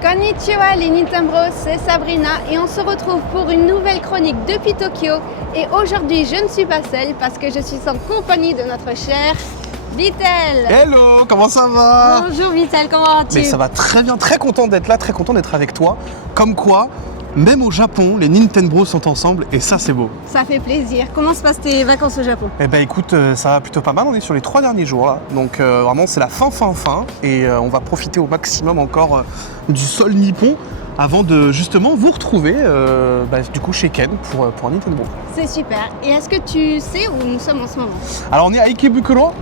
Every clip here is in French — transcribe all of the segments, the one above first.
Konnichiwa les Nintendo, c'est Sabrina et on se retrouve pour une nouvelle chronique depuis Tokyo. Et aujourd'hui, je ne suis pas seule parce que je suis en compagnie de notre cher Vitel. Hello, comment ça va? Bonjour Vitel, comment vas-tu? Mais ça va très bien, très content d'être là, très content d'être avec toi. Comme quoi, même au Japon, les Nintendo sont ensemble et ça c'est beau. Ça fait plaisir. Comment se passent tes vacances au Japon? Eh ben écoute, ça va plutôt pas mal, on est sur les 3 derniers jours là. Donc vraiment c'est la fin et on va profiter au maximum encore du sol nippon avant de justement vous retrouver du coup chez Ken pour un Nintendo. C'est super. Et est-ce que tu sais où nous sommes en ce moment? Alors on est à Ikebukuro,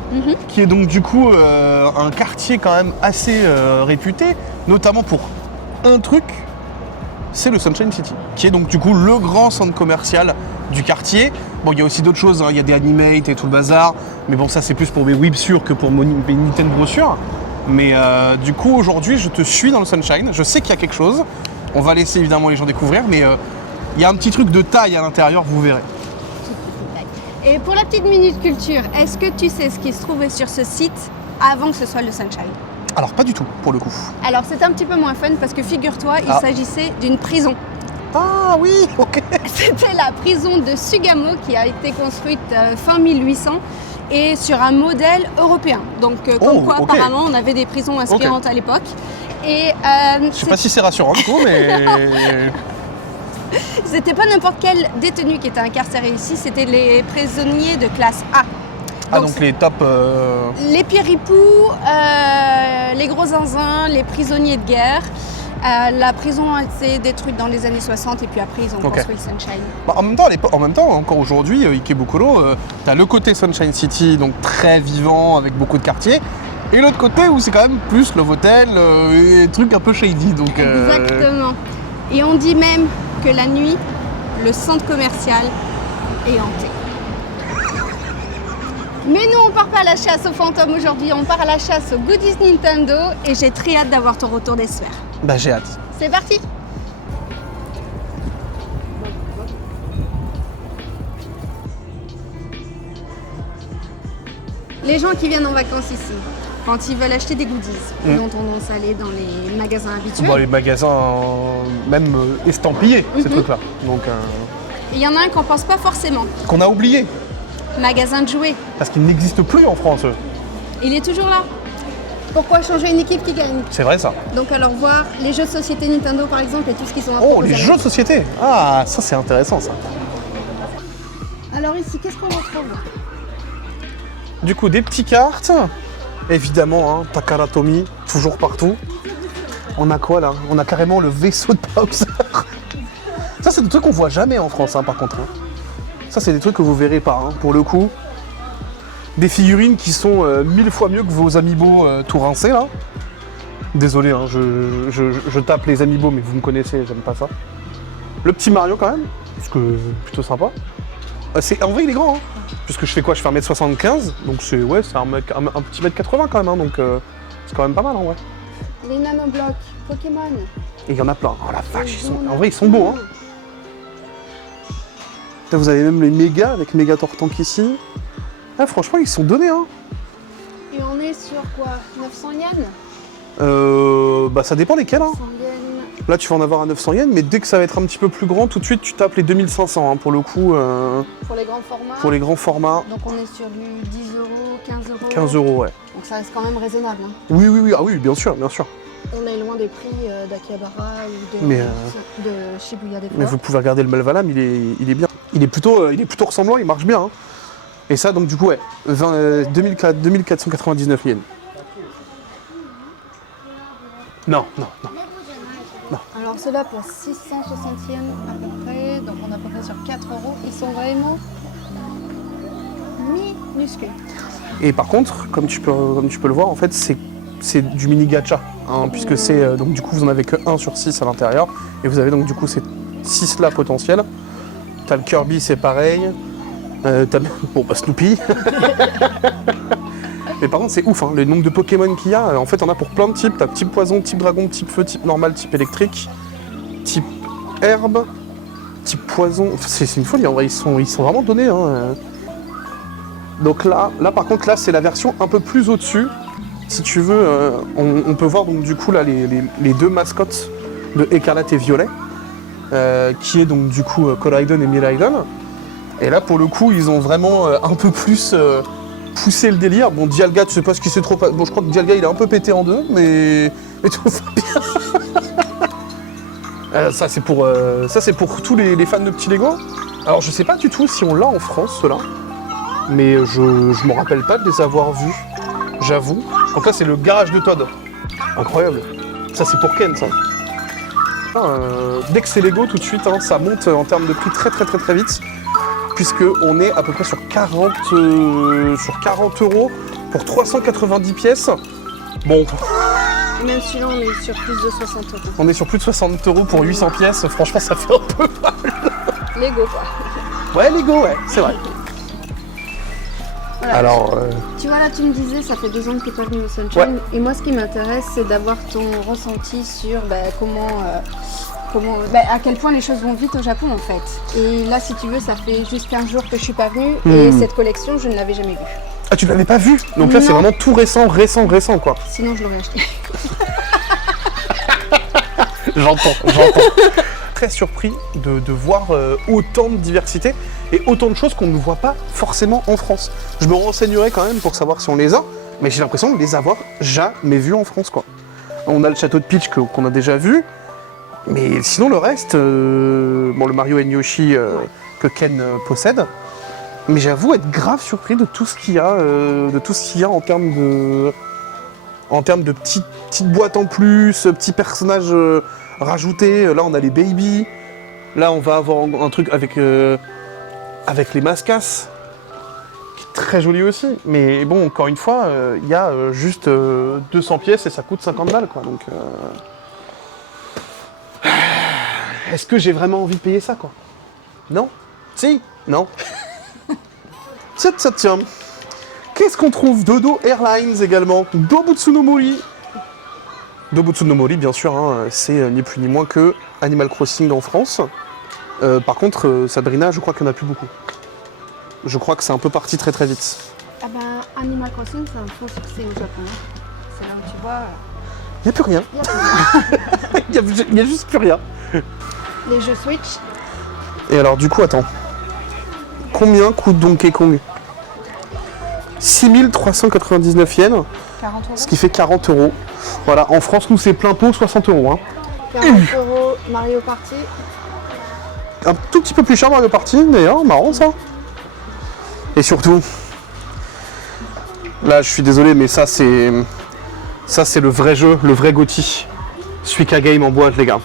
qui est donc du coup un quartier quand même assez réputé, notamment pour un truc, c'est le Sunshine City, qui est donc du coup le grand centre commercial du quartier. Bon, il y a aussi d'autres choses, hein. Il y a des animates et tout le bazar, mais bon ça c'est plus pour mes Weeb sûrs que pour mes Nintendo sûrs. Mais du coup aujourd'hui je te suis dans le Sunshine, je sais qu'il y a quelque chose, on va laisser évidemment les gens découvrir, mais il y a un petit truc de taille à l'intérieur, vous verrez. Et pour la petite minute culture, est-ce que tu sais ce qui se trouvait sur ce site avant que ce soit le Sunshine? Alors pas du tout pour le coup. Alors c'est un petit peu moins fun parce que figure-toi, il s'agissait d'une prison. Ah oui, ok. C'était la prison de Sugamo qui a été construite fin 1800 et sur un modèle européen. Donc comme quoi apparemment on avait des prisons inspirantes à l'époque. Et je sais pas si c'est rassurant du coup, mais c'était pas n'importe quel détenu qui était incarcéré ici, c'était les prisonniers de classe A. Donc les top... Les pierripoux, les gros zinzins, les prisonniers de guerre. La prison a été détruite dans les années 60 et puis après ils ont construit le Sunshine. En même temps, encore aujourd'hui, Ikebukuro, tu as le côté Sunshine City, donc très vivant avec beaucoup de quartiers, et l'autre côté où c'est quand même plus Love Hotel et trucs un peu shady. Donc, Exactement. Et on dit même que la nuit, le centre commercial est hanté. Mais nous, on part pas à la chasse aux fantômes aujourd'hui, on part à la chasse aux goodies Nintendo et j'ai très hâte d'avoir ton retour des sphères. Bah j'ai hâte. C'est parti! Les gens qui viennent en vacances ici, quand ils veulent acheter des goodies, ils ont tendance à aller dans les magasins habituels. Dans les magasins même estampillés, ces trucs-là. Donc, il y en a un qu'on pense pas forcément. qu'on a oublié. Magasin de jouets. Parce qu'il n'existe plus en France. Il est toujours là. Pourquoi changer une équipe qui gagne? C'est vrai ça. Donc alors voir les jeux de société Nintendo par exemple et tout ce qu'ils ont à Oh, proposer. les jeux de société. Ah, ça c'est intéressant ça. Alors ici, qu'est-ce qu'on retrouve? Du coup, des petites cartes. Évidemment, Takara Tomy, toujours partout. On a quoi là? On a carrément le vaisseau de Bowser. Ça c'est des trucs qu'on voit jamais en France par contre. Ça c'est des trucs que vous verrez pas pour le coup. Des figurines qui sont 1000 fois mieux que vos amiibo tout rincés là. Désolé, je tape les amiibo mais vous me connaissez, j'aime pas ça. Le petit Mario quand même, parce que plutôt sympa. En vrai il est grand, puisque je fais quoi? Je fais 1m75, donc c'est un petit mètre 80 quand même, donc c'est quand même pas mal en vrai. Les nanoblocs, Pokémon. Et il y en a plein. Oh la vache, en vrai ils sont beaux. Là, vous avez même les méga avec méga Tortank ici. Ah, franchement ils sont donnés. Et on est sur quoi? 900 yens? Ça dépend lesquels. 100 yens. Là tu vas en avoir à 900 yens, mais dès que ça va être un petit peu plus grand, tout de suite tu tapes les 2500 pour le coup. Pour les grands formats. Pour les grands formats. Donc on est sur du 10 €, 15 €. 15 €, ouais. Donc ça reste quand même raisonnable. Oui, ah oui, bien sûr. On est loin des prix d'Akihabara ou de Shibuya des fois. Mais vous pouvez regarder le Malvalam, il est bien. Il est plutôt ressemblant, il marche bien. Et ça, donc du coup, 2499 yens. Non. Alors ceux-là pour 660 yens à peu près, donc on est à peu près sur 4 €. Ils sont vraiment minuscules. Et par contre, comme tu peux le voir, en fait, c'est du mini gacha, puisque c'est donc du coup vous en avez que 1 sur 6 à l'intérieur, et vous avez donc du coup ces 6 là potentiels. T'as le Kirby, c'est pareil. T'as Snoopy. Mais par contre c'est ouf, le nombre de Pokémon qu'il y a. En fait on a pour plein de types. T'as type poison, type dragon, type feu, type normal, type électrique, type herbe, type poison. C'est une folie en vrai, ils sont vraiment donnés. Donc là par contre là c'est la version un peu plus au-dessus. si tu veux, on peut voir donc du coup là les deux mascottes de Écarlate et Violet, qui est donc du coup Koraidon et Miraidon. Et là pour le coup ils ont vraiment un peu plus poussé le délire. Bon, Dialga, tu sais pas ce qui s'est trop passé. Bon, je crois que Dialga il est un peu pété en deux, mais tout va bien. Ça c'est pour tous les fans de petits Lego. Alors je sais pas du tout si on l'a en France ceux-là, mais je me rappelle pas de les avoir vus, j'avoue. Donc là c'est le garage de Todd. Incroyable. Ça c'est pour Ken ça. Dès que c'est Lego tout de suite ça monte en termes de prix très vite, puisque on est à peu près sur 40 € pour 390 pièces. Bon. Même celui-là, on est sur plus de 60 €. On est sur plus de 60 € pour 800 pièces, franchement ça fait un peu mal. Lego quoi. Ouais, Lego, ouais, c'est vrai. Voilà. Alors, tu vois là, tu me disais, ça fait 2 ans que tu n'es pas venu au Sunshine. Ouais. Et moi, ce qui m'intéresse, c'est d'avoir ton ressenti sur à quel point les choses vont vite au Japon en fait. Et là, si tu veux, ça fait juste 15 jours que je suis pas venue et cette collection, je ne l'avais jamais vue. Ah, tu l'avais pas vue? Donc là, c'est vraiment tout récent quoi. Sinon, je l'aurais acheté. J'entends. Très surpris de voir autant de diversité et autant de choses qu'on ne voit pas forcément en France. Je me renseignerai quand même pour savoir si on les a, mais j'ai l'impression de les avoir jamais vus en France quoi. On a le château de Peach qu'on a déjà vu, mais sinon le reste, bon le Mario and Yoshi que Ken possède, mais j'avoue être grave surpris de tout ce qu'il y a, en termes de petites boîtes en plus, petits personnages rajoutés. Là on a les baby, là on va avoir un truc avec les mascasses, qui est très joli aussi, mais bon encore une fois il y a juste 200 pièces et ça coûte 50 balles quoi, donc est-ce que j'ai vraiment envie de payer ça quoi? Non? Si? Non? Tiens. Qu'est-ce qu'on trouve? Dodo Airlines également. Dobutsu no Mori. Dobutsu no Mori, bien sûr, hein, c'est ni plus ni moins que Animal Crossing en France. Par contre, Sabrina, je crois qu'il n'y en a plus beaucoup. Je crois que c'est un peu parti très vite. Ah ben, Animal Crossing, c'est un faux succès au Japon. C'est là où tu vois... Il n'y a plus rien. Il n'y a juste plus rien. Les jeux Switch. Et alors, du coup, attends. Combien coûte Donkey Kong? 6399 yens, 40 €. Ce qui fait 40 €. Voilà, en France, nous, c'est plein pot, 60 €. Hein. 40 € Mario Party. Un tout petit peu plus cher Mario Party, d'ailleurs, marrant ça. Et surtout, là, je suis désolé, mais ça, c'est le vrai jeu, le vrai GOTY. Suika Game en boîte, les gars.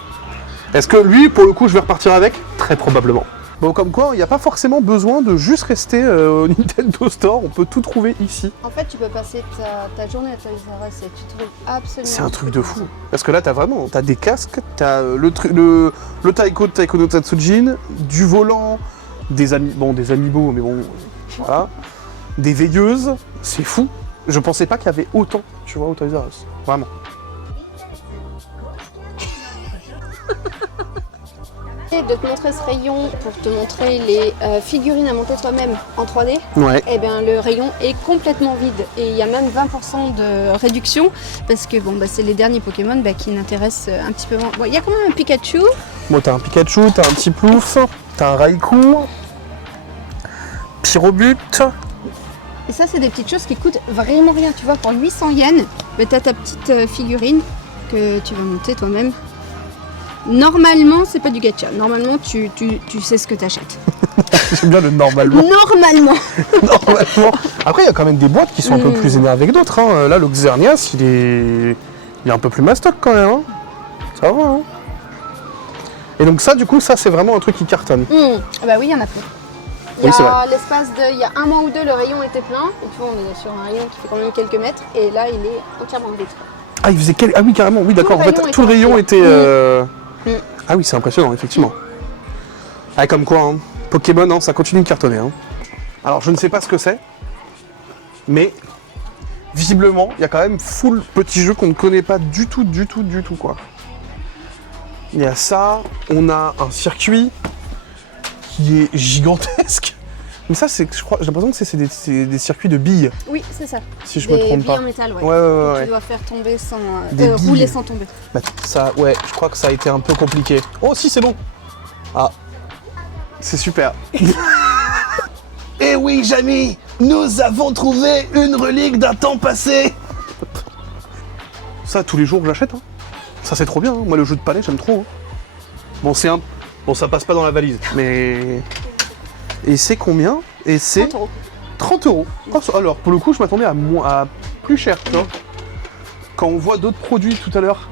Est-ce que lui, pour le coup, je vais repartir avec? Très probablement. Bon, comme quoi, il n'y a pas forcément besoin de juste rester au Nintendo Store, on peut tout trouver ici. En fait, tu peux passer ta journée à Toys R Us et tu trouves absolument... C'est un truc de fou. Parce que là, t'as des casques, t'as le taiko de Taiko no Tatsujin, du volant, des amiibo, mais bon, voilà. Des veilleuses, c'est fou. Je pensais pas qu'il y avait autant, tu vois, au Toys R Us. Vraiment. De te montrer ce rayon pour te montrer les figurines à monter toi-même en 3D, ouais. Et bien le rayon est complètement vide et il y a même 20% de réduction parce que bon, c'est les derniers Pokémon qui n'intéressent un petit peu moins. Bon, il y a quand même un Pikachu. Bon, t'as un Pikachu, t'as un petit Plouf, t'as un Raikou, Pyrobut. Et ça, c'est des petites choses qui coûtent vraiment rien. Tu vois, pour 800 yens, t'as ta petite figurine que tu vas monter toi-même. Normalement, c'est pas du gacha. Normalement, tu sais ce que t'achètes. J'aime bien le normalement. Normalement. Normalement. Après, il y a quand même des boîtes qui sont un peu plus énervées que d'autres. Hein. Là, le Xerneas, il est un peu plus mastoc quand même. Hein. Ça va. Hein. Et donc ça, du coup, ça, c'est vraiment un truc qui cartonne. Bah oui, il y en a plus. Il y a un mois ou deux, le rayon était plein. Et tu vois, on est sur un rayon qui fait quand même quelques mètres. Et là, il est entièrement vide. Ah, il faisait Ah oui, carrément. Oui, d'accord. En fait, tout le rayon était... Ah oui, c'est impressionnant, effectivement. Ah, comme quoi, hein. Pokémon, hein, ça continue de cartonner. Hein. Alors, je ne sais pas ce que c'est, mais visiblement, il y a quand même full petits jeux qu'on ne connaît pas du tout, quoi. Il y a ça, on a un circuit qui est gigantesque. Mais ça, c'est, je crois, j'ai l'impression que c'est des circuits de billes, Oui, c'est ça. si je me trompe pas. Des billes en métal, ouais. Ouais, ouais, ouais. Tu dois faire tomber sans... Des billes. rouler sans tomber. Bah, ça, ouais, je crois que ça a été un peu compliqué. Oh, si, c'est bon. Ah, c'est super. Eh oui, Jamy, nous avons trouvé une relique d'un temps passé. Ça, tous les jours, j'achète. Hein. Ça, c'est trop bien. Hein. Moi, le jeu de palais, j'aime trop. Hein. Bon, bon, ça passe pas dans la valise, mais... Et c'est combien? Et c'est 30 €. 30 €. Alors, pour le coup, je m'attendais à plus cher, tu vois. Quand on voit d'autres produits tout à l'heure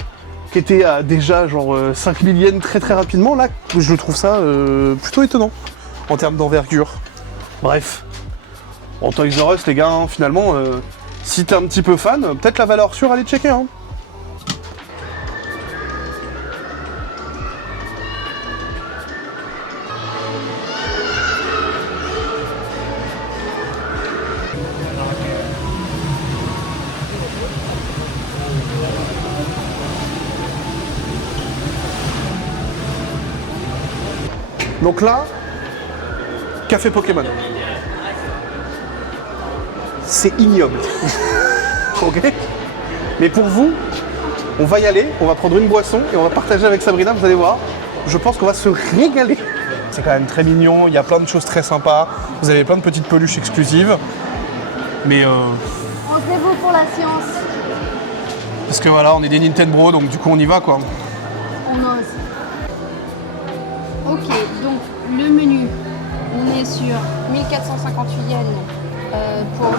qui étaient à déjà genre 5000 yens très très rapidement, là, je trouve ça plutôt étonnant en termes d'envergure. Bref. Bon, Toys R Us, les gars, hein, finalement, si t'es un petit peu fan, peut-être la valeur sûre, allez checker. Hein. Donc là, café Pokémon. C'est ignoble. Ok? Mais pour vous, on va y aller, on va prendre une boisson et on va partager avec Sabrina, vous allez voir. Je pense qu'on va se régaler. C'est quand même très mignon, il y a plein de choses très sympas. Vous avez plein de petites peluches exclusives. Mais Pensez-vous pour la science. parce que voilà, on est des Nintendo, donc du coup on y va quoi. On ose. Ok, donc le menu, on est sur 1458 yens pour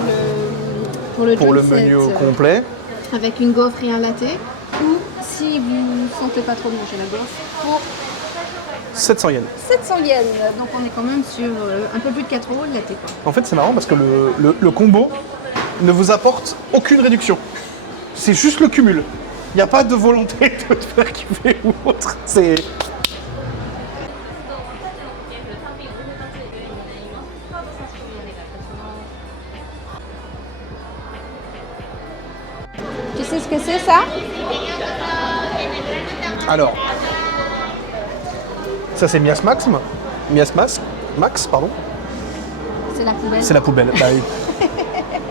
le Pour le drum set, menu au complet. avec une gaufre et un latte. Ou si vous ne sentez pas trop de manger la gaufre, pour 700 yens. 700 yens. Donc on est quand même sur un peu plus de 4 € le latte. Quoi. En fait, c'est marrant parce que le combo ne vous apporte aucune réduction. C'est juste le cumul. Il n'y a pas de volonté de te faire kiffer ou autre. C'est... Tu sais ce que c'est ça? Alors, ça c'est Mias Max, Max, pardon. C'est la poubelle. C'est la poubelle. Bah, oui.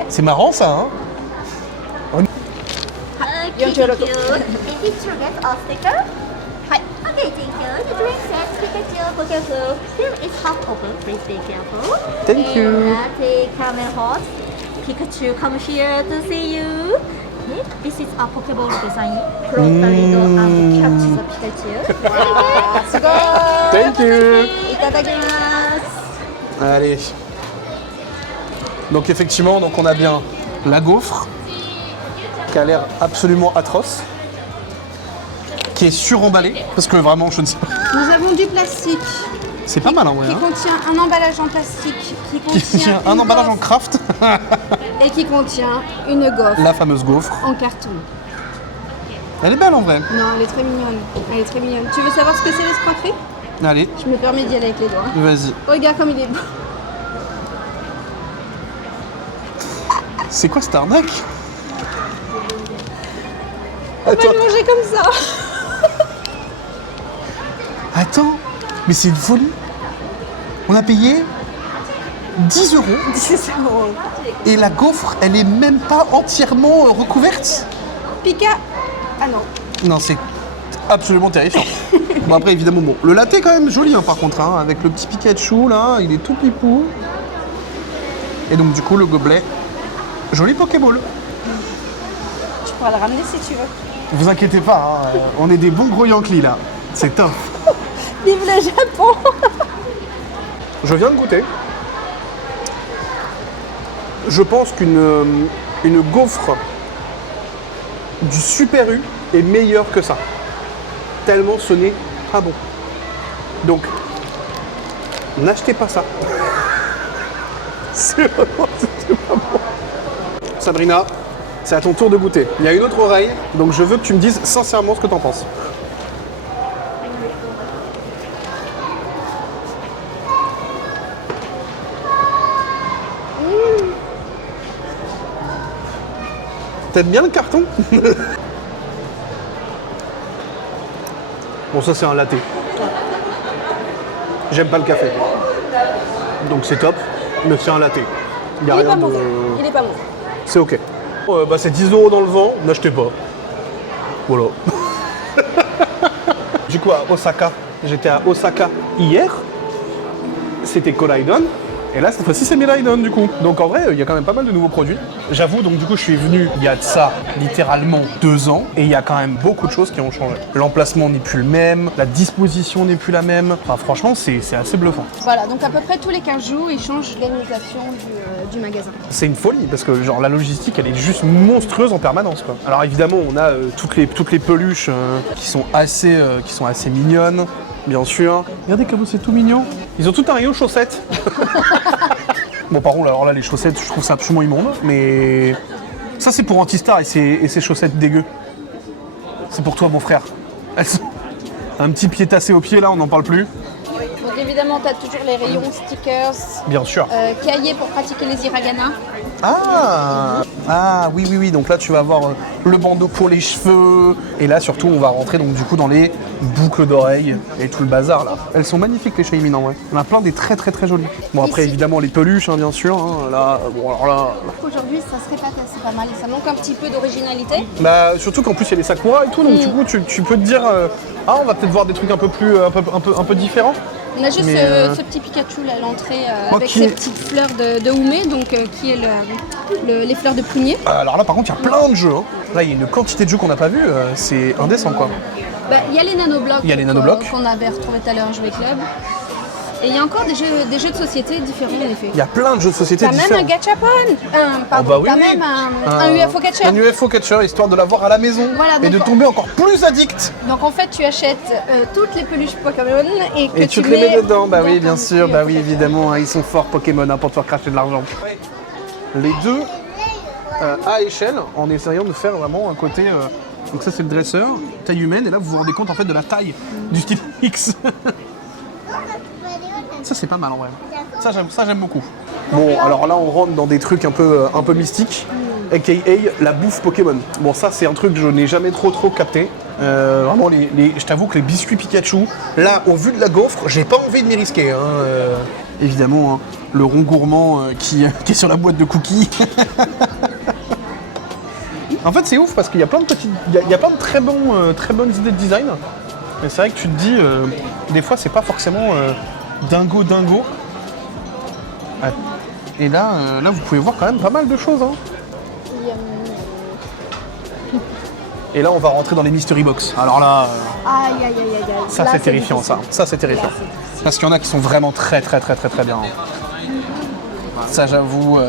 C'est marrant ça, hein. Okay, thank you. Maybe to get a sticker? Hi. Okay, thank you. The drink set Pikachu, Pikachu. Still is half open. Please be careful. Thank you. And the camera hot. Pikachu come here to see you. Okay, this is a Pokeball design. Close the window and catch the Pikachu. Ah, c'est bon. Thank you. Itadakimasu. Allez. Donc effectivement, donc on a bien la gaufre, qui a l'air absolument atroce, qui est suremballée, parce que vraiment, je ne sais pas. Nous avons du plastique C'est pas mal en vrai. qui Hein. contient un emballage en plastique, qui Qui contient tient un une emballage en gaufre craft, et qui contient une gaufre la fameuse gaufre. en carton. Elle est belle en vrai. Non, elle est très mignonne. Elle est très mignonne. Tu veux savoir ce que c'est l'escroquerie? Allez, Je me permets d'y aller avec les doigts. vas-y. Regarde comme il est beau. C'est quoi cette arnaque? On va le manger comme ça. Attends, mais c'est une folie. On a payé 10 € C'est ça. et la gaufre, elle est même pas entièrement recouverte. Pika. Ah non. Non, c'est absolument terrifiant. Bon après, évidemment, bon, le latte est quand même joli hein, par contre, hein, avec le petit Pikachu là, il est tout pipou. Et donc du coup, le gobelet, joli Pokéball. Tu pourras le ramener si tu veux. Vous inquiétez pas, hein, on est des bons gros Yankees là. C'est top. Vive le Japon. Je viens de goûter. Je pense une gaufre du Super U est meilleure que ça. Tellement ce n'est pas bon. Donc, n'achetez pas ça. C'est vraiment c'était pas bon. Sabrina, c'est à ton tour de goûter. Il y a une autre oreille, donc je veux que tu me dises sincèrement ce que t'en penses. T'aimes bien le carton? Bon, ça c'est un latte. J'aime pas le café. Donc c'est top. Mais c'est un latte. Y a Il est rien pas de- mauvais. Il est pas mauvais. C'est ok. C'est 10 € dans le vent, n'achetez pas. Voilà. Du coup, à Osaka, j'étais à Osaka hier. C'était Koraidon. Et là, cette fois-ci, c'est Miraidon, du coup. Donc en vrai, il y a quand même pas mal de nouveaux produits. J'avoue, donc du coup, je suis venu il y a de ça littéralement 2 ans. Et il y a quand même beaucoup de choses qui ont changé. L'emplacement n'est plus le même, la disposition n'est plus la même. Enfin, franchement, c'est assez bluffant. Voilà, donc à peu près tous les 15 jours, ils changent l'organisation du magasin. C'est une folie parce que genre la logistique elle est juste monstrueuse en permanence quoi. Alors évidemment on a toutes les peluches qui sont assez mignonnes bien sûr. Regardez comme c'est tout mignon. Ils ont tout un rayon chaussettes. Bon par contre alors là les chaussettes je trouve ça absolument immonde mais ça c'est pour Antistar et ses chaussettes dégueu. C'est pour toi mon frère. Elles sont- Un petit pied tassé au pied là on n'en parle plus. Donc évidemment, tu as toujours les rayons stickers, Bien sûr. cahiers pour pratiquer les hiragana. Ah oui, donc là tu vas avoir le bandeau pour les cheveux et là surtout on va rentrer donc du coup dans les boucles d'oreilles et tout le bazar là. Elles sont magnifiques les Shaymin en vrai. On a plein des très jolies. Bon après Ici. évidemment les peluches hein, bien sûr, hein. Là bon alors là Aujourd'hui, ça se répète assez pas mal et ça manque un petit peu d'originalité. bah surtout qu'en plus il y a les sakura et tout donc du coup tu peux te dire on va peut-être voir des trucs un peu différents. On a juste Mais, ce petit Pikachu là à l'entrée moi, avec qui ses est- petites fleurs de Oumé, donc qui est les fleurs de prunier. Alors là par contre il y a plein de jeux. Hein. Là il y a une quantité de jeux qu'on n'a pas vu, c'est indécent quoi. Bah, il y a les nanoblocs, Il y a les nanoblocs. qu'on avait retrouvés tout à l'heure en Jouet Club. Et il y a encore des jeux de société différents en effet. Il y a plein de jeux de société T'as même différents. un gachapon, bah oui, t'as oui. même un UFO catcher. Un UFO catcher, histoire de l'avoir à la maison Voilà, et donc- de tomber encore plus addict. Donc en fait tu achètes toutes les peluches Pokémon et que Et tu te les mets dedans, bah dans oui, bien ton sûr, bah oui, UFO catcher. évidemment, hein, ils sont forts Pokémon hein, pour te faire cracher de l'argent. Les deux à échelle, en essayant de faire vraiment un côté. Donc ça c'est le dresseur, taille humaine, et là vous vous rendez compte en fait de la taille du style X. Ça c'est pas mal en vrai. Ça j'aime beaucoup. Bon alors là on rentre dans des trucs un peu mystiques, aka la bouffe Pokémon. Bon ça c'est un truc que je n'ai jamais trop capté. Vraiment je t'avoue que les biscuits Pikachu, là au vu de la gaufre, j'ai pas envie de m'y risquer. Hein, Évidemment, hein, le rond gourmand qui est sur la boîte de cookies. En fait c'est ouf parce qu'il y a plein de petites, il y a plein de très bonnes idées de design. Mais c'est vrai que tu te dis, des fois c'est pas forcément dingo. Ouais. Et là, vous pouvez voir quand même pas mal de choses. Hein. Et là on va rentrer dans les mystery box. Alors là, Aïe aïe aïe aïe aïe. ça Là, c'est terrifiant difficile. ça c'est terrifiant. Là, c'est difficile. Parce qu'il y en a qui sont vraiment très bien. Ça j'avoue,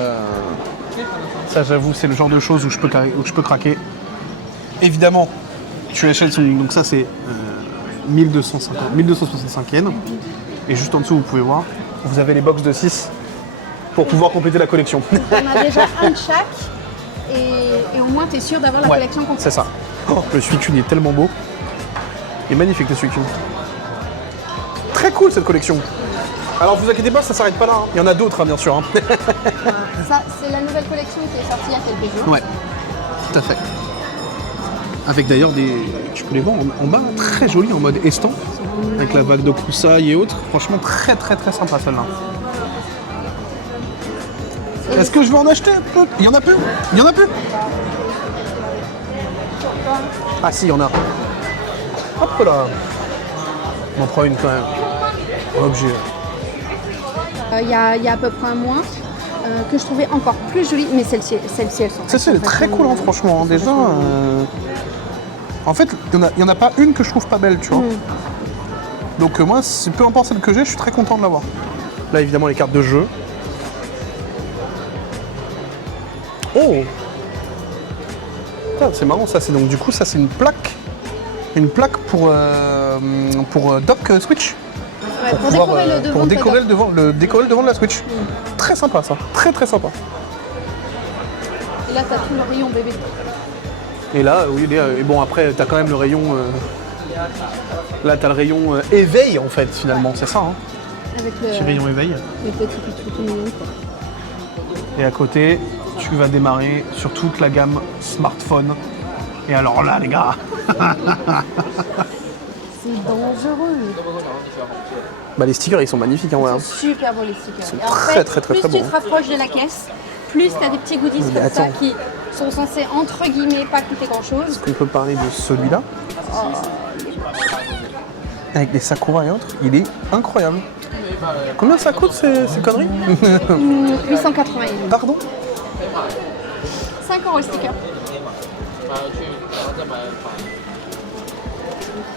c'est le genre de choses où je peux craquer. Évidemment, tu achètes donc ça c'est 1265 yens. Et juste en dessous vous pouvez voir, vous avez les box de 6 pour pouvoir compléter la collection. On a déjà un de chaque et au moins tu es sûr d'avoir la Ouais, collection complète. c'est ça. Oh, le Suicune est tellement beau. Il est magnifique le Suicune. Très cool cette collection. Alors vous inquiétez pas, ça s'arrête pas là. Hein. Il y en a d'autres hein, bien sûr. Hein. Ça, c'est la nouvelle collection qui est sortie il y a quelques jours. Ouais, tout à fait. Avec d'ailleurs tu peux les voir en bas, très joli en mode estampe, avec la vague de Kusai et autres. Franchement très sympa celle-là. Est-ce que je vais en acheter? Il y en a plus. Ah si, il y en a. Hop là. On en prend une quand même. Objet. Il y a à peu près un mois que je trouvais encore plus jolie, mais celle-ci elles sont. Ça c'est très cool hein, franchement. Déjà, en fait, il y en a pas une que je trouve pas belle, tu vois. Donc moi, peu importe celle que j'ai, je suis très content de l'avoir. Là évidemment les cartes de jeu. Oh, putain, c'est marrant ça. C'est donc du coup ça c'est une plaque pour dock Switch. Ouais, pour pouvoir, décorer le devant. pour de ta décorer dock. décorer le devant de la Switch. Très sympa ça, très sympa. Et là tu as tout le rayon bébé. Et là, oui, et bon après t'as quand même le rayon. Là t'as le rayon éveil en fait finalement, c'est ça. Hein. Avec Petit rayon éveil. le petit Pichou tout mignon. Quoi. Et à côté, tu vas démarrer sur toute la gamme smartphone. Et alors là, les gars, C'est C'est dangereux. Bah les stickers ils sont magnifiques en vrai. C'est super beau les stickers. sont Et en très, fait, très, très, plus très tu beaux. te rapproches de la caisse, plus tu as des petits goodies Mais comme ça attends. qui sont censés entre guillemets pas coûter grand chose. Est-ce qu'on peut parler de celui-là? Avec les sakura et autres, il est incroyable. Combien ça coûte ces conneries? 880 yens. Pardon? 5 € le sticker.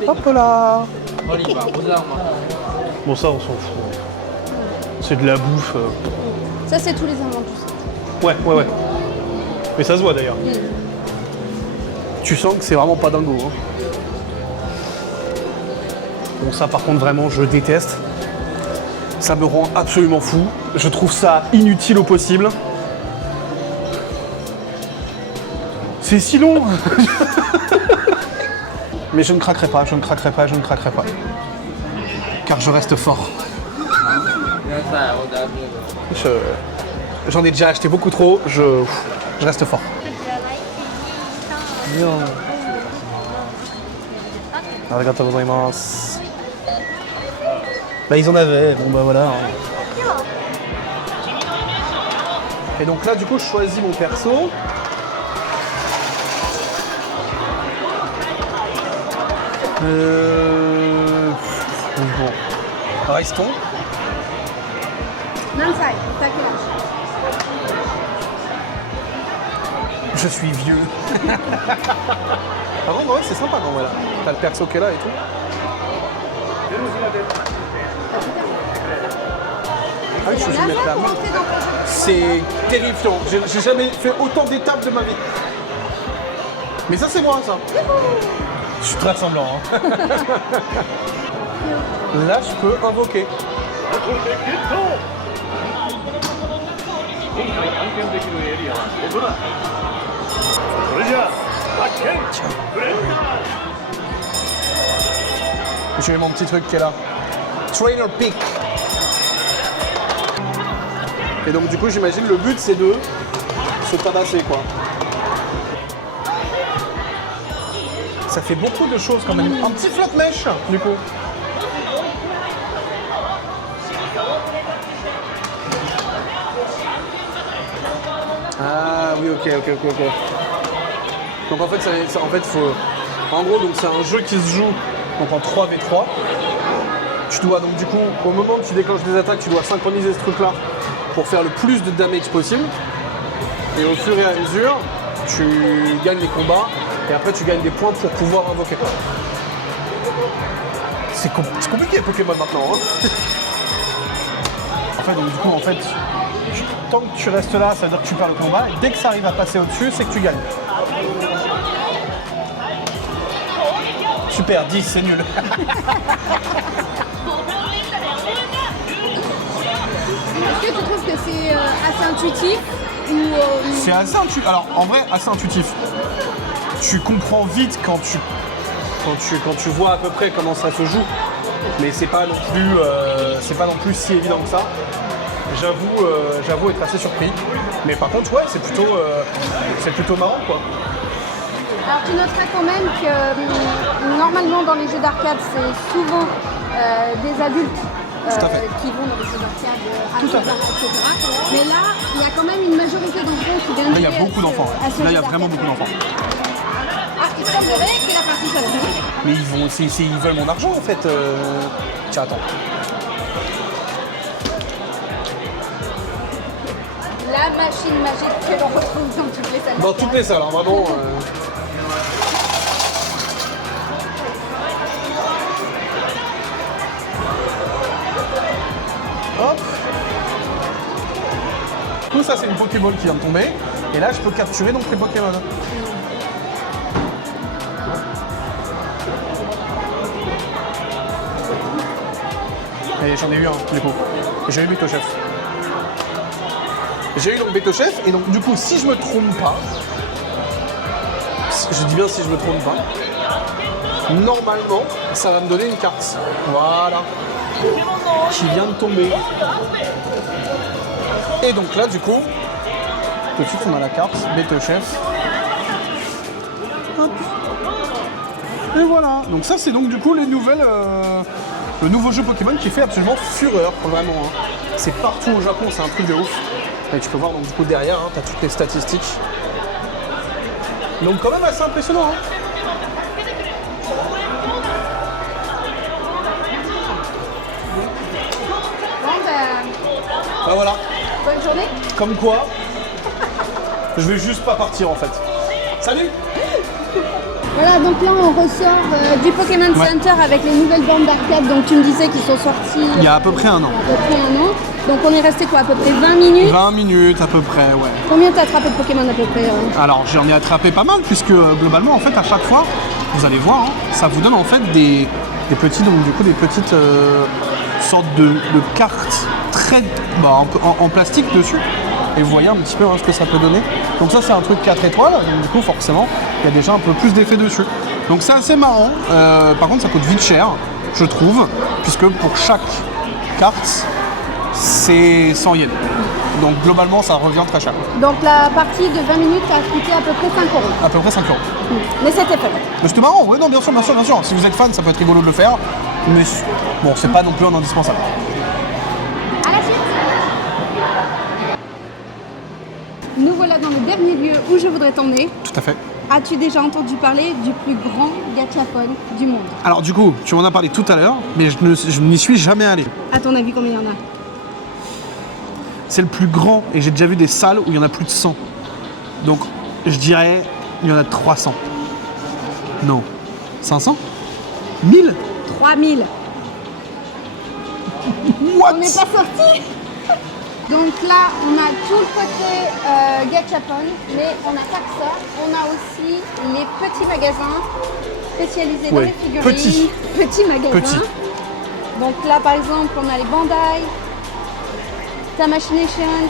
Hop là. Bon ça on s'en fout. C'est de la bouffe. Ça c'est tous les invendus. Ouais. Mais ça se voit d'ailleurs. Tu sens que c'est vraiment pas dingo. Hein. Bon ça par contre vraiment je déteste. Ça me rend absolument fou. Je trouve ça inutile au possible. C'est si long. Mais je ne craquerai pas. Car je reste fort. J'en ai déjà acheté beaucoup trop, je reste fort. Arigatou gozaimasu. Bah ils en avaient, bon bah voilà. Et donc là du coup je choisis mon perso. Bon. Restons. Nansai, t'as quel âge? Je suis vieux. Par contre, ouais, c'est sympa, non, voilà. T'as le perso qui est là et tout. Ah oui, je suis mettre la main. C'est terrifiant. J'ai jamais fait autant d'étapes de ma vie. Mais ça, c'est moi, ça. Je suis très ressemblant. Hein. Là, je peux invoquer. J'ai mon petit truc qui est là. Trainer Peak. Et donc du coup j'imagine le but c'est de se tabasser quoi. Ça fait beaucoup de choses quand même. Un petit flat mesh du coup. Ah oui ok. Donc en fait, en gros donc c'est un jeu qui se joue donc en 3v3. Tu dois donc du coup au moment où tu déclenches des attaques, tu dois synchroniser ce truc là pour faire le plus de damage possible. Et au fur et à mesure, tu gagnes les combats et après tu gagnes des points pour pouvoir invoquer. C'est compliqué Pokémon maintenant. Hein. En fait donc du coup tant que tu restes là, ça veut dire que tu perds le combat et dès que ça arrive à passer au-dessus, c'est que tu gagnes. Super, 10, c'est nul. Est-ce que tu trouves que c'est assez intuitif ou C'est assez intuitif. Alors en vrai, assez intuitif. Tu comprends vite quand tu vois à peu près comment ça se joue, mais c'est pas non plus si évident que ça. J'avoue être assez surpris. Mais par contre, ouais, c'est plutôt marrant quoi. Alors tu noteras quand même que normalement dans les jeux d'arcade c'est souvent des adultes qui vont dans les jeux d'arcade etc. Mais là il y a quand même une majorité d'enfants qui viennent. Là il y a beaucoup d'enfants. Là il y a vraiment beaucoup d'enfants. Ah il semblerait que la partie soit finie. Mais ils veulent mon argent en fait. Tiens attends. La machine magique que l'on retrouve dans toutes les salles. Dans toutes les salles, hein, vraiment. Hop. Tout ça c'est une Pokéball qui vient de tomber. Et là je peux capturer donc les Pokémon. Et j'en ai eu un du coup. J'ai eu Betochef. J'ai eu donc Betochef et donc du coup si je me trompe pas, je dis bien si je me trompe pas, normalement ça va me donner une carte. Voilà. Qui vient de tomber. Et donc là du coup, tout de suite on a la carte Betochef. Hop. Et voilà. Donc ça, c'est donc du coup les nouvelles... le nouveau jeu Pokémon qui fait absolument fureur, vraiment. Hein. C'est partout au Japon, c'est un truc de ouf. Et tu peux voir donc du coup derrière, hein, tu as toutes les statistiques. Donc quand même assez impressionnant. Hein. Bon, Bah voilà. bonne journée. Comme quoi, je vais juste pas partir en fait. Salut. Voilà, donc là on ressort du Pokémon Center avec les nouvelles bandes d'arcade. Donc tu me disais qu'ils sont sortis Il y a à peu près un an. à peu près un an. Donc on est resté quoi, à peu près 20 minutes. 20 minutes à peu près, ouais. Combien t'as attrapé de Pokémon à peu près Alors j'en ai attrapé pas mal puisque globalement en fait à chaque fois, vous allez voir, hein, ça vous donne en fait des petits, donc du coup des petites sortes de cartes très en plastique dessus. Et vous voyez un petit peu hein, ce que ça peut donner. Donc ça c'est un truc 4 étoiles, donc du coup forcément il y a déjà un peu plus d'effet dessus. Donc c'est assez marrant, par contre ça coûte vite cher, je trouve, puisque pour chaque carte c'est 100 yens. Donc globalement ça revient très cher. Donc la partie de 20 minutes a coûté à peu près 5 euros. À peu près 5 euros. Mais c'était fun. Mais c'était marrant, oui non bien sûr, bien sûr, bien sûr. Si vous êtes fan ça peut être rigolo de le faire, mais bon c'est pas non plus un indispensable. À la suite. Nous voilà dans le dernier lieu où je voudrais t'emmener. Tout à fait. As-tu déjà entendu parler du plus grand gachapon du monde? Alors du coup, tu m'en as parlé tout à l'heure, mais je n'y suis jamais allé. À ton avis, combien il y en a? C'est le plus grand et j'ai déjà vu des salles où il y en a plus de 100. Donc je dirais il y en a 300. Non. 500 1000 3000. What? On n'est pas sorti. Donc là, on a tout le côté gachapon, mais on n'a pas que ça. On a aussi les petits magasins spécialisés dans Ouais, les figurines. Petits magasins. Petits. Donc là, par exemple, on a les Bandai, Tamashinations,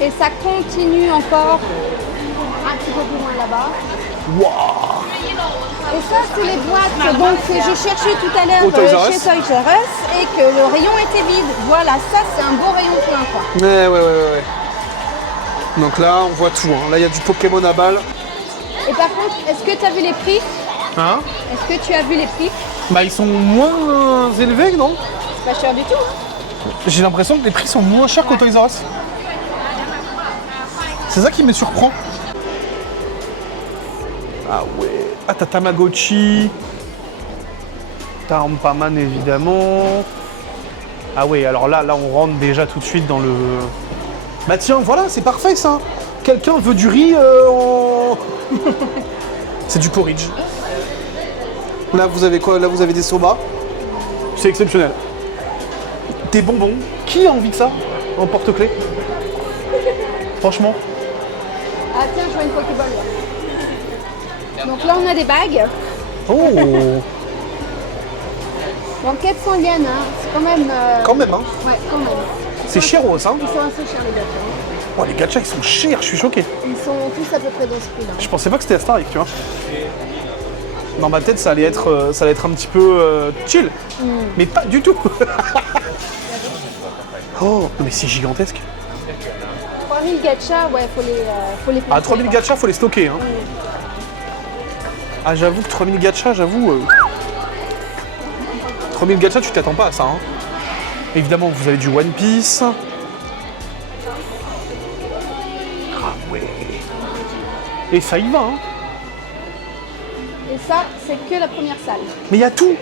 et ça continue encore un petit peu plus loin là-bas. Wow. Et ça, c'est les boîtes. Donc, j'ai cherché tout à l'heure Au Toys R Us. chez Toys R Us et que le rayon était vide. Voilà, ça, c'est un beau rayon plein, quoi. Ouais. Donc là, on voit tout. Hein. Là, il y a du Pokémon à balles. Et par contre, est-ce que tu as vu les prix? Hein? Est-ce que tu as vu les prix? Bah, ils sont moins élevés, non? C'est pas cher du tout. Hein. J'ai l'impression que les prix sont moins chers qu'au Toys R Us. C'est ça qui me surprend. Ah ouais. Ah, t'as Tamagotchi. T'as Ampaman, évidemment. Ah ouais, alors là, on rentre déjà tout de suite dans le... Bah tiens, voilà, c'est parfait, ça. Quelqu'un veut du riz en... C'est du porridge. Là, vous avez quoi? Là, vous avez des soba. C'est exceptionnel. Des bonbons. Qui a envie de ça en porte-clés? Franchement. Ah tiens, je vois une Pokéball là. Donc là, on a des bagues. Oh. Donc 400 yens, hein. C'est quand même... Quand même, hein. Ouais, quand même. C'est chéros, hein. Ils sont assez chers, les gachas. Oh, les gachas, ils sont chers, je suis choqué. Ils sont tous à peu près dans ce prix-là. Je pensais pas que c'était à Starlight, tu vois. Dans ma tête, ça allait être un petit peu chill. Mais pas du tout. Oh, mais c'est gigantesque. 3000 gachas, ouais, faut les placer. Ah, 3000 gachas, faut les stocker. Hein. Ah, j'avoue que 3000 gachas, 3000 gachas, tu t'attends pas à ça. Hein. Évidemment, vous avez du One Piece. Ah ouais. Et ça y va, hein. Et ça, c'est que la première salle. Mais il y a tout,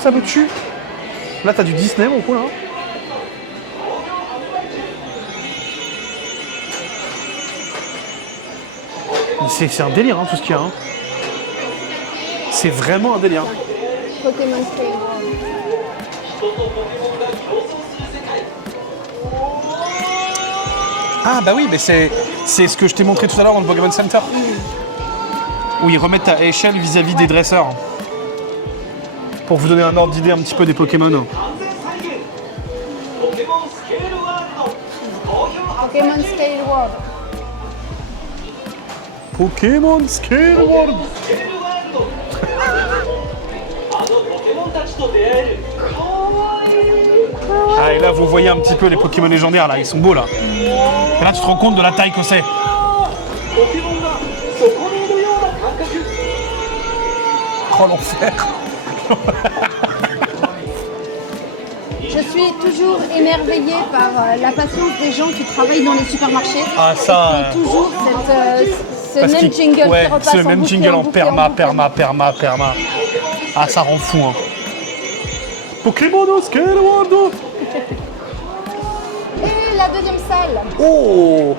ça me tue. Là, t'as du Disney, mon coup, là. C'est un délire, hein, tout ce qu'il y a. Hein. C'est vraiment un délire. Pokémon Scale. Ah bah oui, mais c'est ce que je t'ai montré tout à l'heure dans le Pokémon Center. Où ils remettent à échelle vis-à-vis des dresseurs. Pour vous donner un ordre d'idée un petit peu des Pokémon. Pokémon Scale World. Pokémon Scale World. Ah, et là vous voyez un petit peu les Pokémon légendaires là, ils sont beaux là. Et là tu te rends compte de la taille que c'est. Oh l'enfer. Je suis toujours émerveillée par la patience des gens qui travaillent dans les supermarchés. Ah ça. Qui ont toujours ce Parce même qu'il- jingle ouais, qui repasse c'est le même boucle, jingle en boucle, perma, boucle. perma. Ah, ça rend fou, hein. Pokémon Skeleton. Et la deuxième salle. Oh.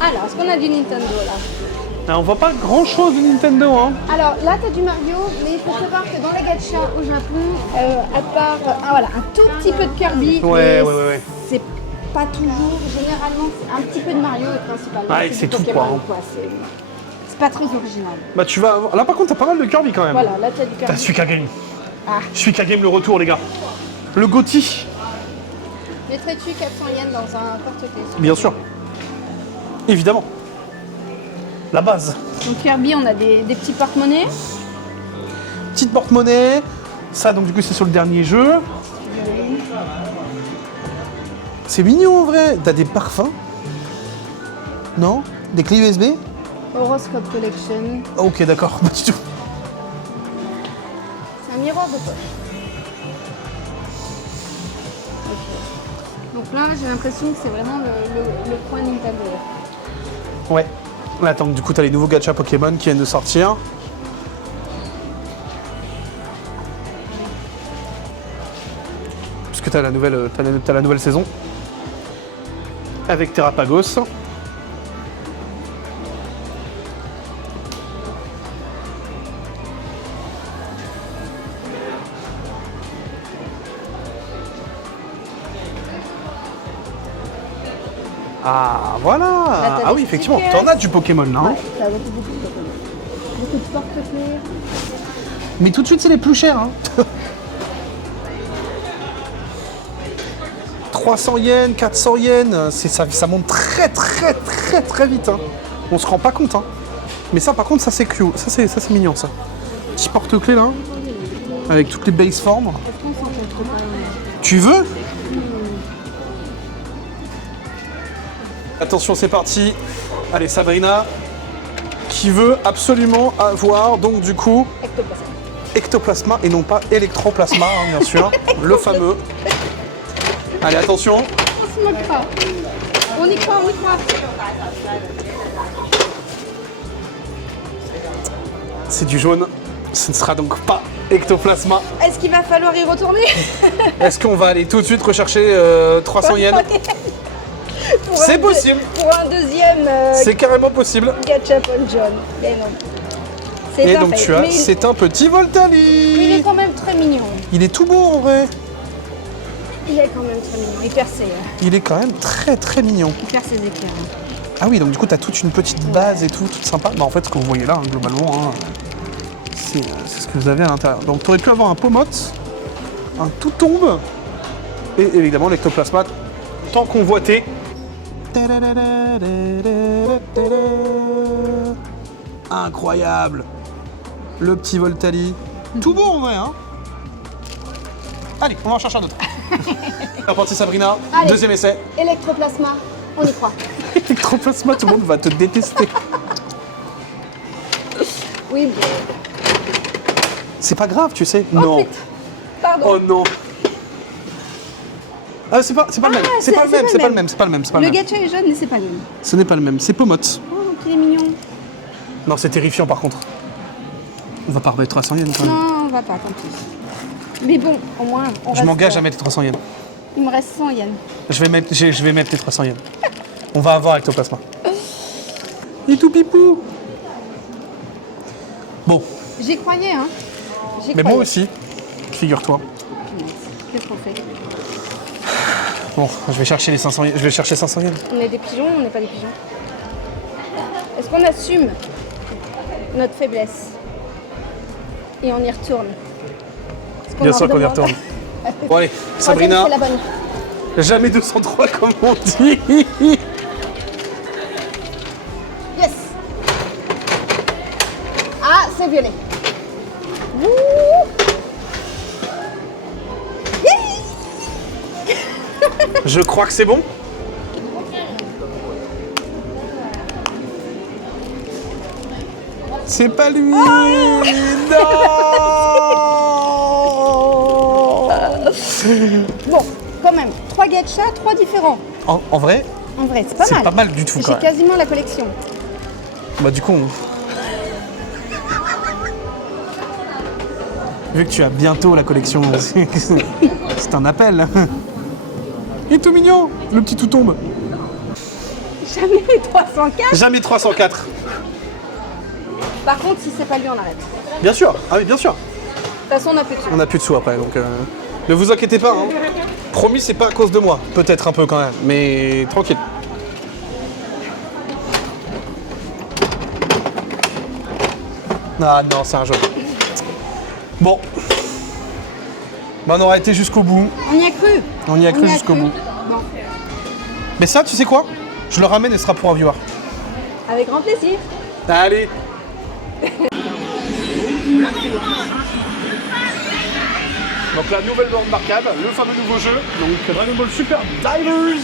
Alors, est-ce qu'on a du Nintendo là? Ah, on voit pas grand chose de Nintendo, hein. Alors là, tu as du Mario, mais il faut savoir que dans les gachas au Japon, à part un tout petit peu de Kirby, Ouais. c'est pas toujours, généralement, c'est un petit peu de Mario et principalement. Ouais, c'est du tout, Pokémon, quoi. C'est pas très original. Bah tu vas avoir... Là par contre t'as pas mal de Kirby quand même. Voilà, là tu as du T'as Kirby. Suika Game. Ah. Suika Game le retour les gars. Le Gotti. Mettrais-tu 400 yens dans un porte-clés? Bien sûr. Évidemment. La base. Donc Kirby, on a des petits porte-monnaies. Petite porte-monnaie. Ça donc du coup c'est sur le dernier jeu. C'est mignon en vrai. T'as des parfums. Non? Des clés USB? Horoscope Collection. Ok d'accord, pas du tout. C'est un miroir de poche. Ok. Donc là, j'ai l'impression que c'est vraiment le coin Nintendo. Ouais. Là, attends, du coup t'as les nouveaux gachas Pokémon qui viennent de sortir. Puisque t'as la nouvelle saison. Avec Terrapagos. Ah voilà. t'as Ah des oui effectivement, stickers. t'en as du Pokémon là. Hein. Ouais, ça a beaucoup de Pokémon. Beaucoup de porte-clés. Mais tout de suite c'est les plus chers. Hein. 300 yens, 400 yens, ça monte très vite. Hein. On se rend pas compte. Hein. Mais ça par contre ça c'est cute, ça c'est mignon ça. Petit porte-clés là, avec toutes les base formes. Est-ce qu'on s'en fait trop pas loin? Tu veux? Attention c'est parti. Allez Sabrina, qui veut absolument avoir donc du coup Ectoplasme. ectoplasma et non pas électroplasma hein, bien sûr, le fameux. Allez attention. On se moque pas. On y croit, on y croit. C'est du jaune, ce ne sera donc pas ectoplasma. Est-ce qu'il va falloir y retourner? Est-ce qu'on va aller tout de suite rechercher 300 yens? C'est possible. Pour un deuxième C'est carrément possible. Gachapon John. Mais non. C'est Et un donc fait. tu as, Mais c'est un petit il est Voltali. quand même très mignon. Il est tout beau en vrai. Il est quand même très mignon. Il perd ses, Il est quand même très mignon. il perd ses éclairs. Ah oui, donc du coup, tu as toute une petite base et tout, toute sympa. Bah en fait, ce que vous voyez là, hein, globalement, hein, c'est ce que vous avez à l'intérieur. Donc tu aurais pu avoir un Pomote, un tout tombe, et évidemment l'ectoplasma, tant convoité. Incroyable. Le petit Voltali. Tout beau en vrai, hein. Allez, on va en chercher un autre. C'est reparti Sabrina, Allez. deuxième essai. Électroplasma, on y croit. Électroplasma, tout le monde va te détester. Oui, bien. C'est pas grave, tu sais. Non. Putain. Pardon. Oh non. Ah, c'est pas le même. C'est pas le même. C'est pas le même. C'est pas le même. C'est pas le Le même. gacha est jaune, mais c'est pas le même. Ce n'est pas le même. C'est Pomote. Oh, qu'il est mignon. Non, c'est terrifiant par contre. On va pas remettre 300 yens quand même. Non, on va pas, tant pis. Mais bon, au moins, on Je reste, m'engage à mettre les 300 yens. Il me reste 100 yens. Je vais mettre les 300 yens. On va avoir ectoplasma. Et tout pipou. Bon, J'y croyais, hein. J'y mais moi croyais. aussi, figure-toi. Qu'est-ce qu'on fait? Bon, je vais chercher les 500 yens. Je vais chercher 500 yens. On est des pigeons ou on n'est pas des pigeons? Est-ce qu'on assume notre faiblesse et on y retourne? Est-ce Bien en sûr qu'on y redemande? retourne. Bon allez, Troisième, Sabrina, c'est la bonne. jamais 203 comme on dit. Yes. Ah, c'est violet. Ouh. Je crois que c'est bon. C'est pas lui. Non. Bon, quand même, 3 gachas, 3 différents. En vrai, En vrai, c'est pas mal. c'est pas mal du tout quand J'ai même. quasiment la collection. Bah du coup, vu que tu as bientôt la collection, c'est un appel. Il est tout mignon, le petit tout tombe. Jamais les 304. Jamais 304. Par contre, si c'est pas lui, on arrête. Bien sûr, ah oui, bien sûr. De toute façon, on a plus de sous. On n'a plus de sous après, donc ne vous inquiétez pas. Hein. Promis, c'est pas à cause de moi. Peut-être un peu quand même, mais tranquille. Ah non, c'est un jeu. Bon. Bah, on aura été jusqu'au bout. On y a cru. On y a cru jusqu'au bout. Bon, Mais ça, tu sais quoi? Je le ramène et ce sera pour un viewer. avec grand plaisir. Allez. Donc la nouvelle borne d'arcade, le fameux nouveau jeu, donc Dragon Ball Super Divers,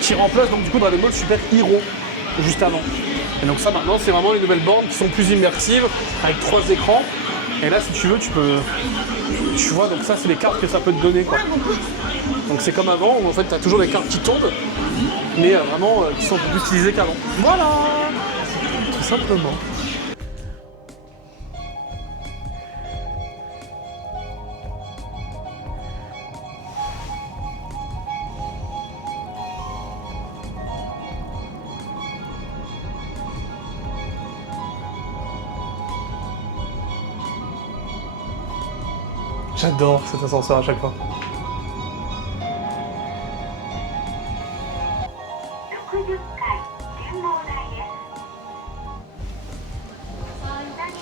qui remplace donc du coup Dragon Ball Super Hero, juste avant. Et donc ça maintenant c'est vraiment les nouvelles bornes qui sont plus immersives, avec 3 écrans. Et là si tu veux tu peux... Tu vois donc ça c'est les cartes que ça peut te donner quoi. Donc c'est comme avant où en fait tu as toujours des cartes qui tombent, mais vraiment qui sont un peu plus utilisées qu'avant. Voilà. Tout simplement. J'adore cet ascenseur à chaque fois.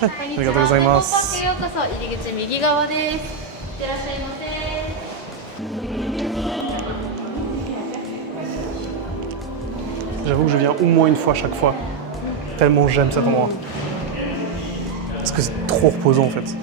Arigatou gozaimasu. ようこそ入り口右側です。いってらっしゃいませ。 J'avoue que je viens au moins une fois à chaque fois. Tellement j'aime cet endroit. Parce que c'est trop reposant en fait.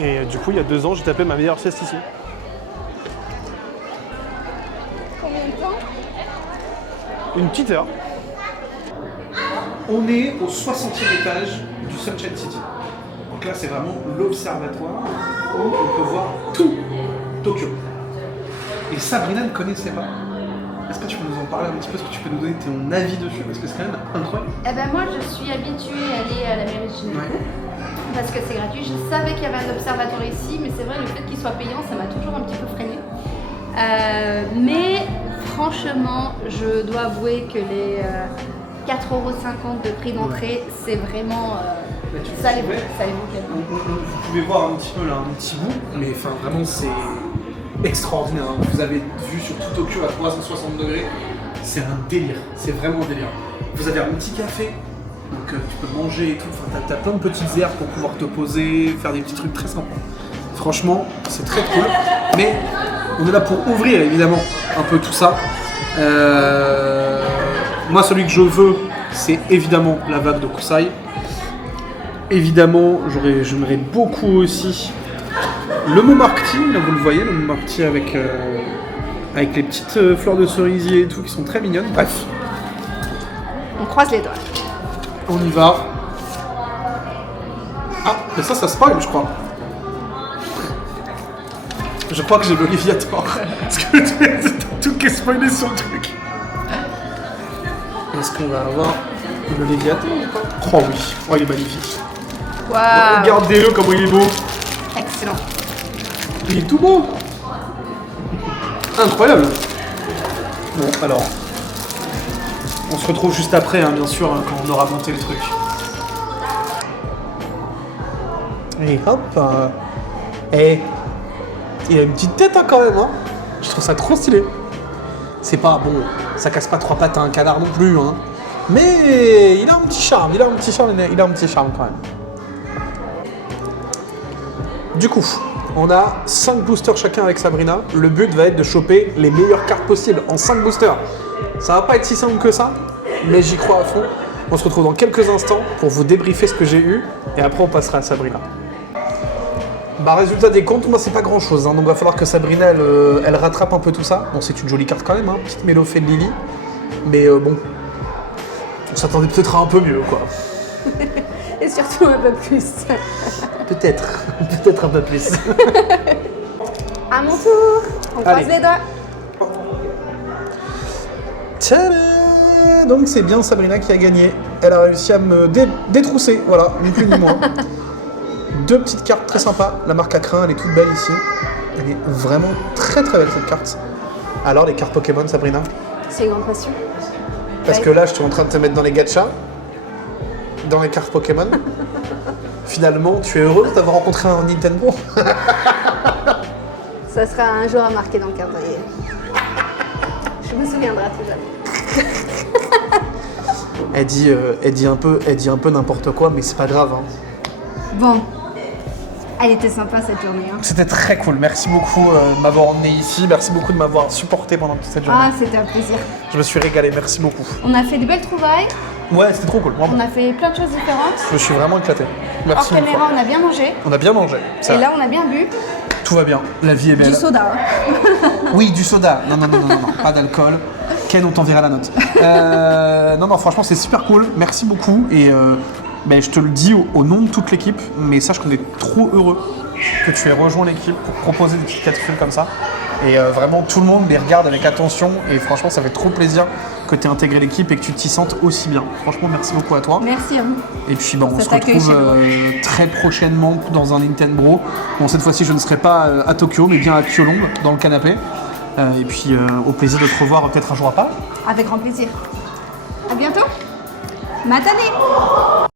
Et du coup, il y a 2 ans, j'ai tapé ma meilleure sieste ici. Combien de temps? Une petite heure. On est au 60e étage du Sunshine City. Donc là, c'est vraiment l'observatoire où on peut voir tout Tokyo. Et Sabrina ne connaissait pas. Est-ce que tu peux nous en parler un petit peu? Est-ce que tu peux nous donner ton avis dessus? Parce que c'est quand même incroyable. Eh ben moi je suis habituée à aller à la mairie de Shinjuku parce que c'est gratuit. Je savais qu'il y avait un observatoire ici, mais c'est vrai le fait qu'il soit payant, ça m'a toujours un petit peu freinée. Mais franchement, je dois avouer que les 4,50 € de prix d'entrée, c'est vraiment ça les vaut tellement. Vous pouvez voir un petit peu là, un petit bout, mais enfin vraiment c'est extraordinaire. Vous avez vu sur tout Tokyo à 360 degrés, c'est un délire, c'est vraiment un délire. Vous avez un petit café, donc tu peux manger et tout, enfin t'as plein de petites aires pour pouvoir te poser, faire des petits trucs très sympas. Franchement, c'est très cool, mais on est là pour ouvrir évidemment un peu tout ça. Moi celui que je veux, c'est évidemment la vague de Kusai. Évidemment, j'aimerais beaucoup aussi le Montmartre, là vous le voyez, le Montmartre avec les petites fleurs de cerisier et tout qui sont très mignonnes. Bref, On croise les doigts. on y va. Ah, mais ça spoil, je crois. Je crois que j'ai le Léviator. Parce que tout qui est spoilé sur le truc. Est-ce qu'on va avoir le Léviator ou pas? Oh oui, oh il est magnifique. Waouh. Regardez-le comment il est beau. Excellent. Il est tout beau. Incroyable. Bon, alors. On se retrouve juste après, hein, bien sûr, hein, quand on aura monté le truc. Et hop. Et il a une petite tête hein, quand même. Hein. Je trouve ça trop stylé. C'est pas bon, ça casse pas 3 pattes à un canard non plus. Hein. Mais il a un petit charme, il a un petit charme quand même. Du coup, on a 5 boosters chacun avec Sabrina. Le but va être de choper les meilleures cartes possibles en 5 boosters. Ça va pas être si simple que ça, mais j'y crois à fond. On se retrouve dans quelques instants pour vous débriefer ce que j'ai eu et après on passera à Sabrina. Bah résultat des comptes, moi c'est pas grand chose, hein, donc va falloir que Sabrina elle rattrape un peu tout ça. Bon c'est une jolie carte quand même, hein, petite mélofée de Lily, mais bon, on s'attendait peut-être à un peu mieux quoi. Et surtout un peu plus. Peut-être un peu plus. À mon tour, on croise Allez. les doigts. Tadam! Donc c'est bien Sabrina qui a gagné. Elle a réussi à me détrousser, voilà, ni plus ni moins. Deux petites cartes très sympas. La marque à crin, elle est toute belle ici. Elle est vraiment très très belle cette carte. Alors les cartes Pokémon, Sabrina? C'est une grande passion. Parce que là, je suis en train de te mettre dans les gachas, dans les cartes Pokémon. Finalement, tu es heureuse d'avoir rencontré un Nintendo? Ça sera un jour à marquer dans le calendrier. Je me souviendrai tout jamais. Elle dit un peu n'importe quoi, mais c'est pas grave. Hein. Bon, elle était sympa cette journée. Hein. C'était très cool. Merci beaucoup de m'avoir emmené ici. Merci beaucoup de m'avoir supporté pendant toute cette journée. Ah, c'était un plaisir. Je me suis régalé. Merci beaucoup. On a fait de belles trouvailles, Ouais, c'était trop cool. Vraiment. on a fait plein de choses différentes. Je me suis vraiment éclaté. Hors Merci. une caméra, fois. on a bien mangé. On a bien mangé. Ça Et va. là, on a bien bu. Tout va bien. La vie est belle. Du soda. Oui, du soda. Non, pas d'alcool. Ken, on t'enverra la note. Non, franchement, c'est super cool. Merci beaucoup. Et ben, je te le dis au nom de toute l'équipe, mais sache qu'on est trop heureux que tu aies rejoint l'équipe pour proposer des petites capsules comme ça. Et vraiment, tout le monde les regarde avec attention. Et franchement, ça fait trop plaisir que tu aies intégré l'équipe et que tu t'y sentes aussi bien. Franchement, merci beaucoup à toi. Merci à vous. Et puis on Ça se t'accueille retrouve chez très prochainement dans un Nintendo. Bon, cette fois-ci, je ne serai pas à Tokyo, mais bien à Kyolong, dans le canapé. Et puis au plaisir de te revoir peut-être un jour à Paris. Avec grand plaisir. À bientôt. Matane.